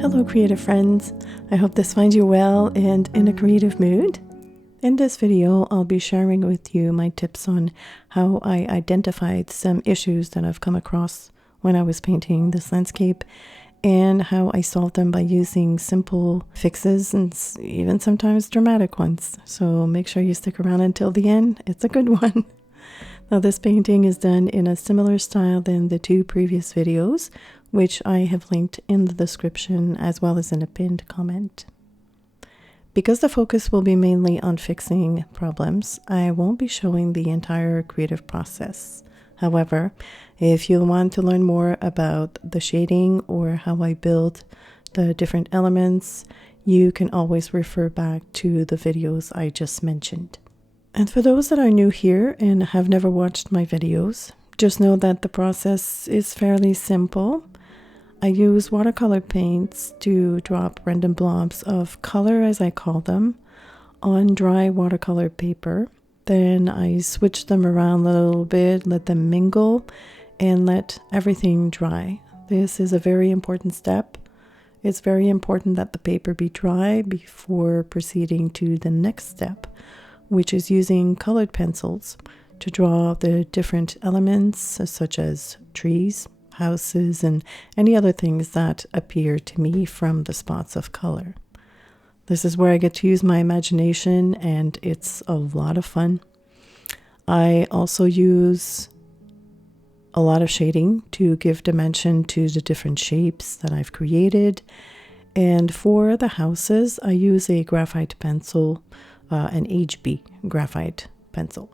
Hello creative friends, I hope this finds you well and in a creative mood. In this video, I'll be sharing with you my tips on how I identified some issues that I've come across when I was painting this landscape and how I solved them by using simple fixes and even sometimes dramatic ones. So make sure you stick around until the end, it's a good one. Now this painting is done in a similar style than the two previous videos, which I have linked in the description as well as in a pinned comment. Because the focus will be mainly on fixing problems, I won't be showing the entire creative process. However, if you want to learn more about the shading or how I build the different elements, you can always refer back to the videos I just mentioned. And for those that are new here and have never watched my videos, just know that the process is fairly simple. I use watercolor paints to drop random blobs of color, as I call them, on dry watercolor paper. Then I switch them around a little bit, let them mingle, and let everything dry. This is a very important step. It's very important that the paper be dry before proceeding to the next step, which is using colored pencils to draw the different elements, such as trees, houses, and any other things that appear to me from the spots of color. This is where I get to use my imagination, and it's a lot of fun. I also use a lot of shading to give dimension to the different shapes that I've created. And for the houses, I use a graphite pencil, an HB graphite pencil.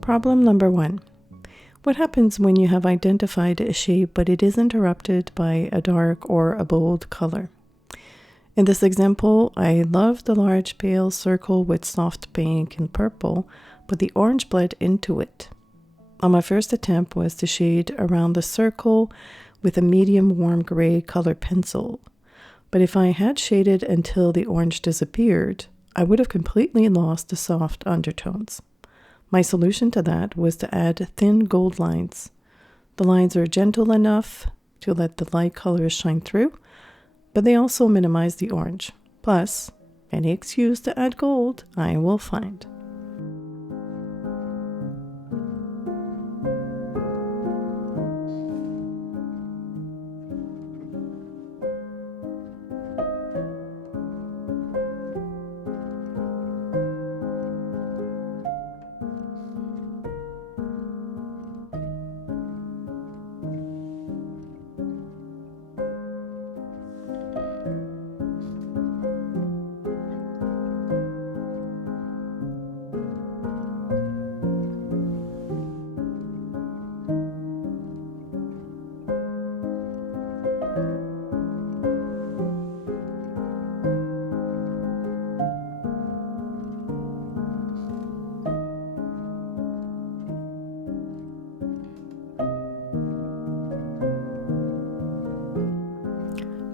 Problem number 1. What happens when you have identified a shape but it is interrupted by a dark or a bold color? In this example, I love the large pale circle with soft pink and purple, but the orange bled into it. My first attempt was to shade around the circle with a medium warm gray color pencil. But if I had shaded until the orange disappeared, I would have completely lost the soft undertones. My solution to that was to add thin gold lines. The lines are gentle enough to let the light colors shine through, but they also minimize the orange. Plus, any excuse to add gold, I will find.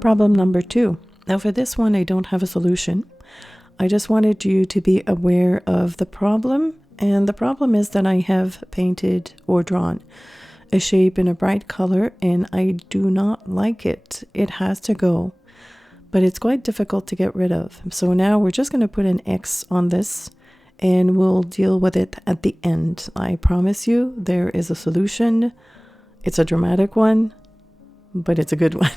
Problem number 2. Now for this one, I don't have a solution. I just wanted you to be aware of the problem, and the problem is that I have painted or drawn a shape in a bright color and I do not like it. It has to go. but it's quite difficult to get rid of. So now we're just going to put an X on this and we'll deal with it at the end. I promise you there is a solution. It's a dramatic one, but it's a good one.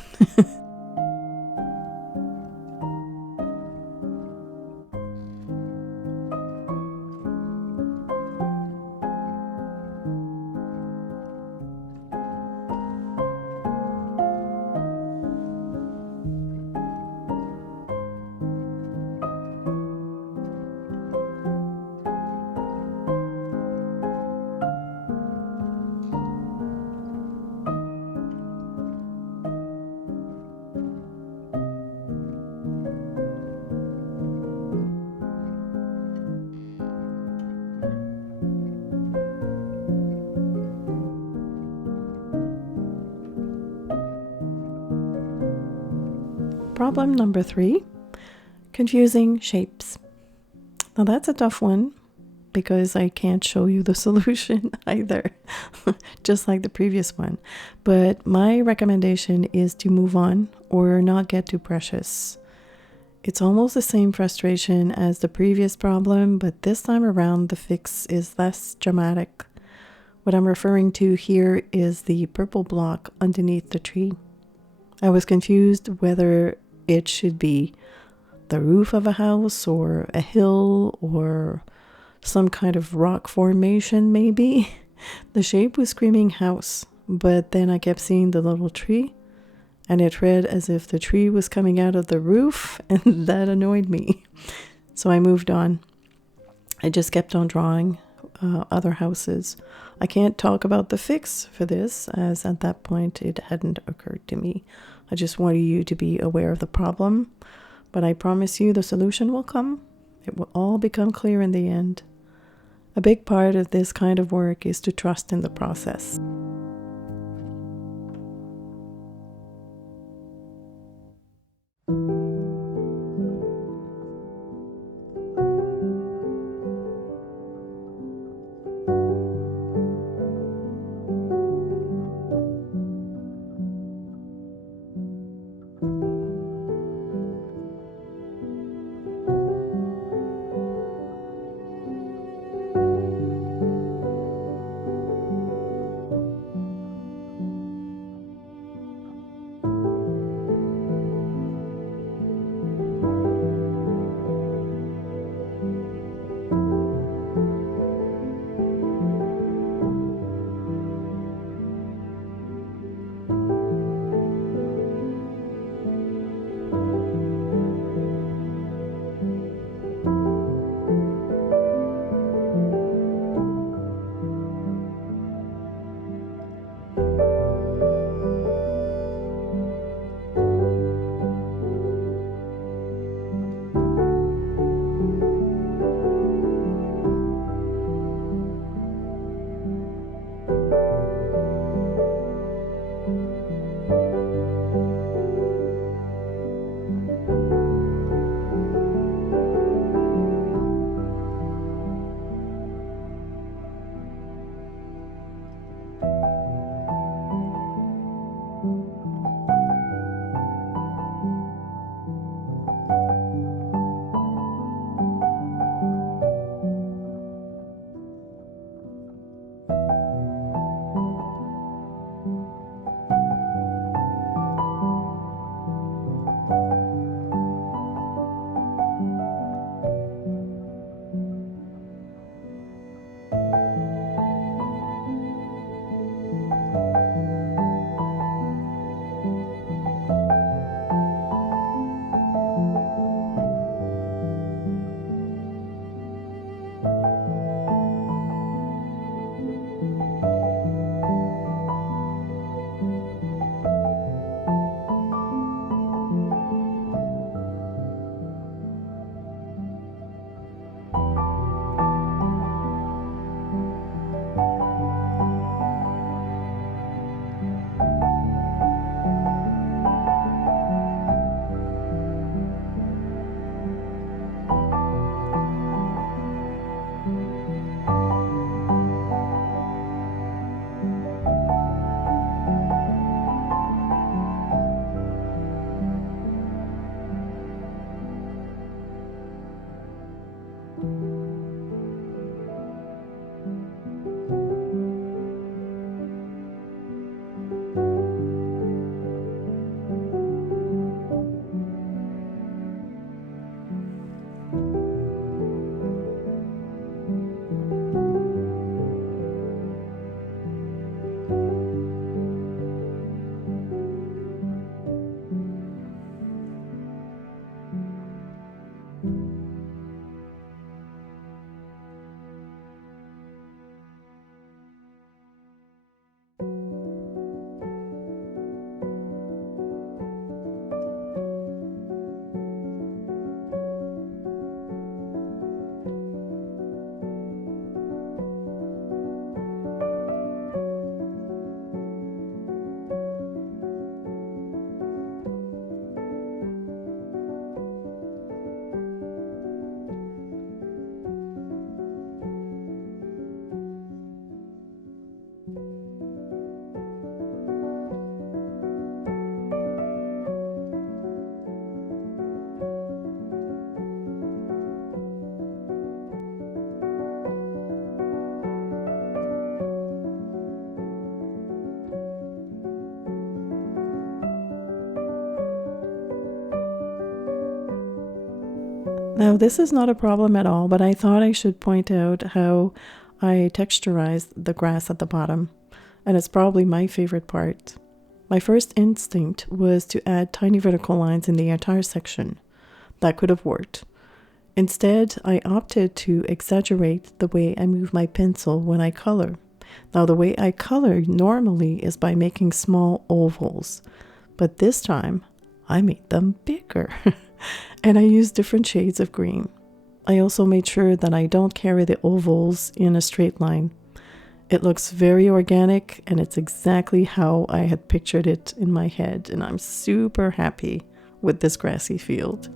Problem number 3, confusing shapes. Now that's a tough one because I can't show you the solution either, just like the previous one. But my recommendation is to move on or not get too precious. It's almost the same frustration as the previous problem, but this time around the fix is less dramatic. What I'm referring to here is the purple block underneath the tree. I was confused whether it should be the roof of a house or a hill or some kind of rock formation maybe. The shape was screaming house, but then I kept seeing the little tree and it read as if the tree was coming out of the roof, and that annoyed me. So I moved on. I just kept on drawing other houses. I can't talk about the fix for this as at that point it hadn't occurred to me. I just wanted you to be aware of the problem, but I promise you the solution will come. It will all become clear in the end. A big part of this kind of work is to trust in the process. Now, this is not a problem at all, but I thought I should point out how I texturized the grass at the bottom, and it's probably my favorite part. My first instinct was to add tiny vertical lines in the entire section. That could have worked. Instead, I opted to exaggerate the way I move my pencil when I color. Now, the way I color normally is by making small ovals, but this time I made them bigger and I used different shades of green. I also made sure that I don't carry the ovals in a straight line. It looks very organic and it's exactly how I had pictured it in my head, and I'm super happy with this grassy field.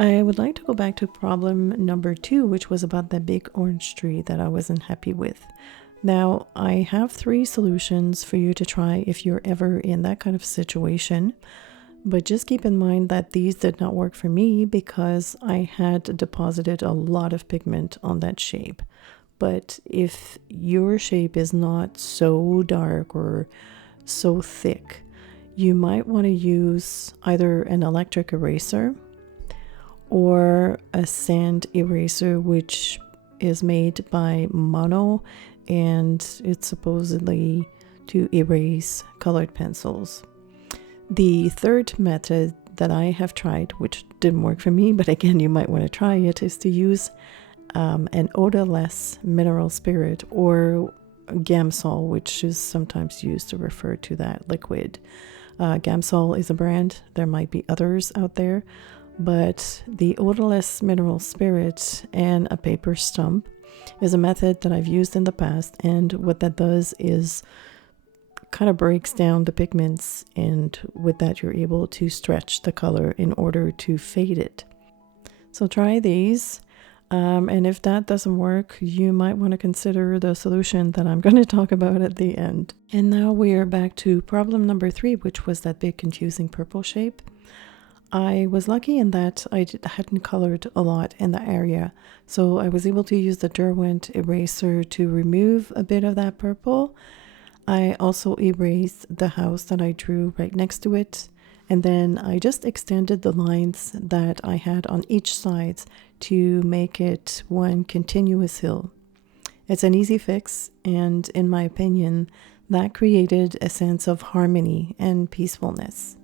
I would like to go back to problem number 2, which was about the big orange tree that I wasn't happy with. Now, I have 3 solutions for you to try if you're ever in that kind of situation, but just keep in mind that these did not work for me because I had deposited a lot of pigment on that shape. But if your shape is not so dark or so thick, you might want to use either an electric eraser or a sand eraser, which is made by Mono, and it's supposedly to erase colored pencils. The third method that I have tried, which didn't work for me, but again, you might want to try it, is to use an odorless mineral spirit, or Gamsol, which is sometimes used to refer to that liquid. Gamsol is a brand. There might be others out there, but the odorless mineral spirit and a paper stump is a method that I've used in the past, and what that does is kind of breaks down the pigments, and with that you're able to stretch the color in order to fade it. So try these, and if that doesn't work, you might want to consider the solution that I'm going to talk about at the end. And now we are back to problem number 3, which was that big confusing purple shape. I was lucky in that I hadn't colored a lot in the area, so I was able to use the Derwent eraser to remove a bit of that purple. I also erased the house that I drew right next to it, and then I just extended the lines that I had on each side to make it one continuous hill. It's an easy fix, and in my opinion, that created a sense of harmony and peacefulness.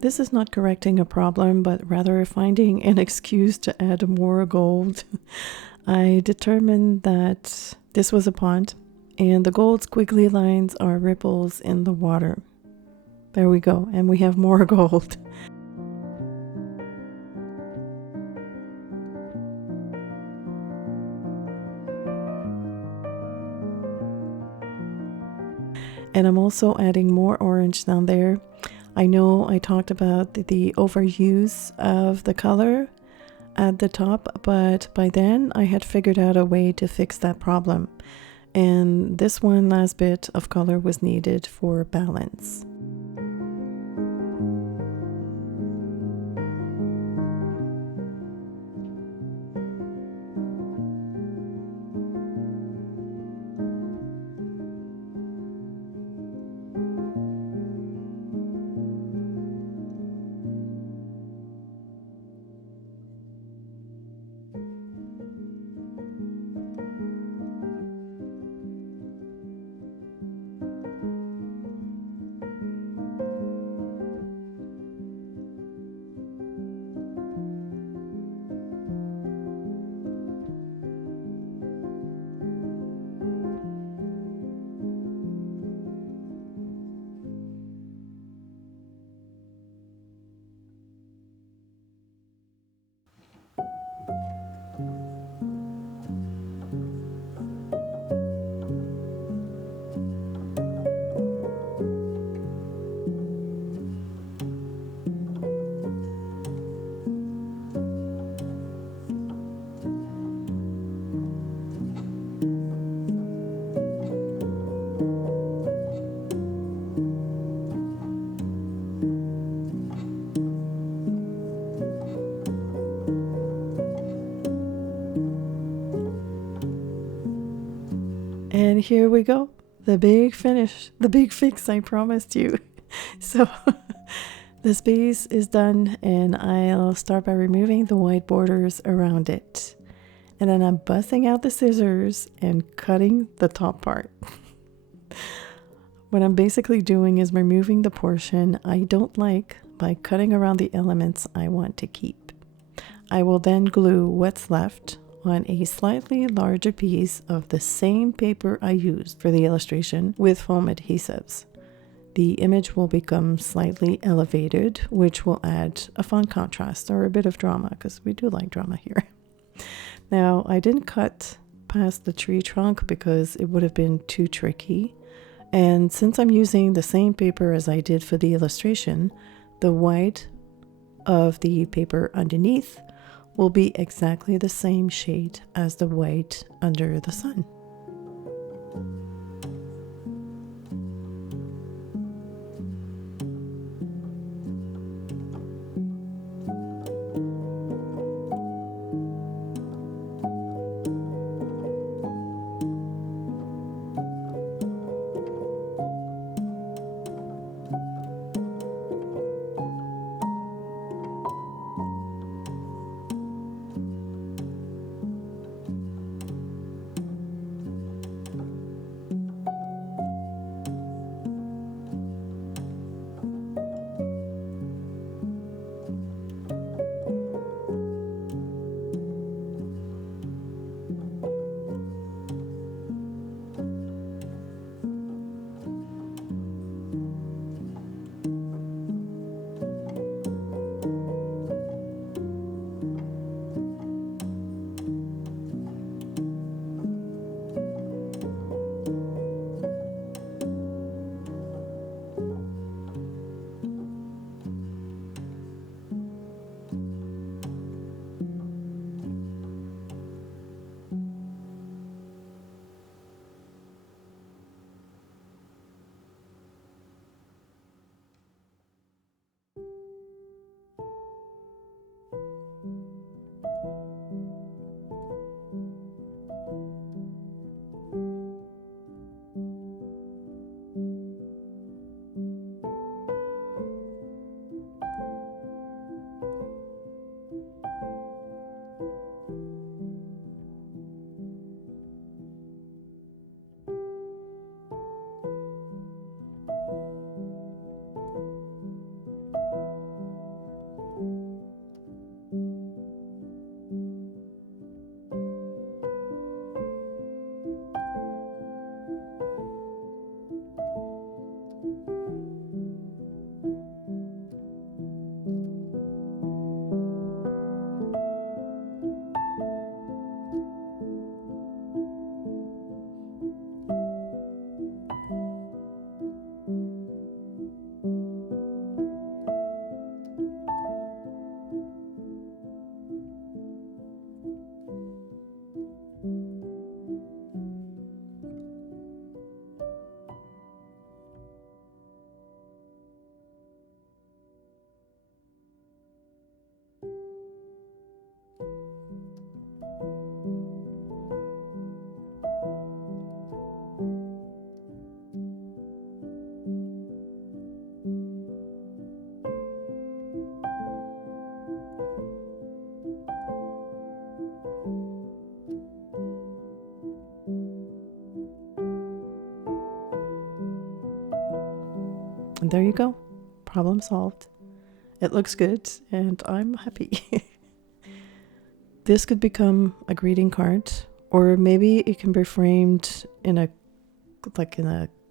This is not correcting a problem, but rather finding an excuse to add more gold. I determined that this was a pond, and the gold squiggly lines are ripples in the water. There we go, and we have more gold. And I'm also adding more orange down there. I know I talked about the overuse of the color at the top, but by then I had figured out a way to fix that problem. And this one last bit of color was needed for balance. And here we go, the big finish, the big fix I promised you. So this base is done, and I'll start by removing the white borders around it. And then I'm busting out the scissors and cutting the top part. What I'm basically doing is removing the portion I don't like by cutting around the elements I want to keep. I will then glue what's left on a slightly larger piece of the same paper I used for the illustration with foam adhesives. The image will become slightly elevated, which will add a fun contrast or a bit of drama, because we do like drama here. Now, I didn't cut past the tree trunk because it would have been too tricky. And since I'm using the same paper as I did for the illustration, the white of the paper underneath will be exactly the same shade as the white under the sun. And there you go. Problem solved. It looks good and I'm happy. This could become a greeting card, or maybe it can be framed in a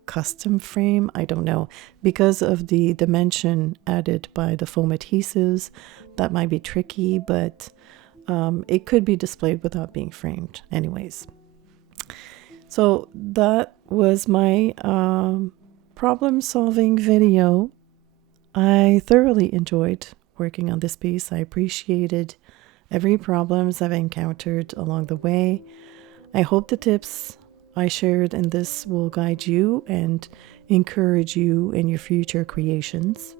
custom frame. I don't know. Because of the dimension added by the foam adhesives, that might be tricky, but it could be displayed without being framed anyways. So that was my problem solving video. I thoroughly enjoyed working on this piece. I appreciated every problems I've encountered along the way. I hope the tips I shared in this will guide you and encourage you in your future creations.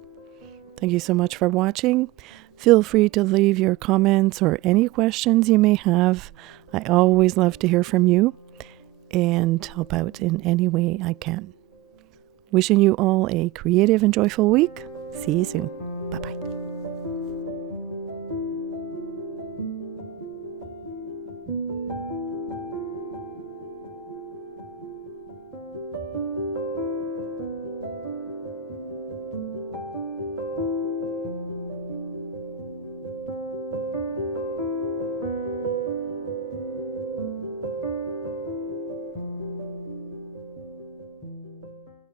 Thank you so much for watching. Feel free to leave your comments or any questions you may have. I always love to hear from you and help out in any way I can. Wishing you all a creative and joyful week. See you soon. Bye-bye.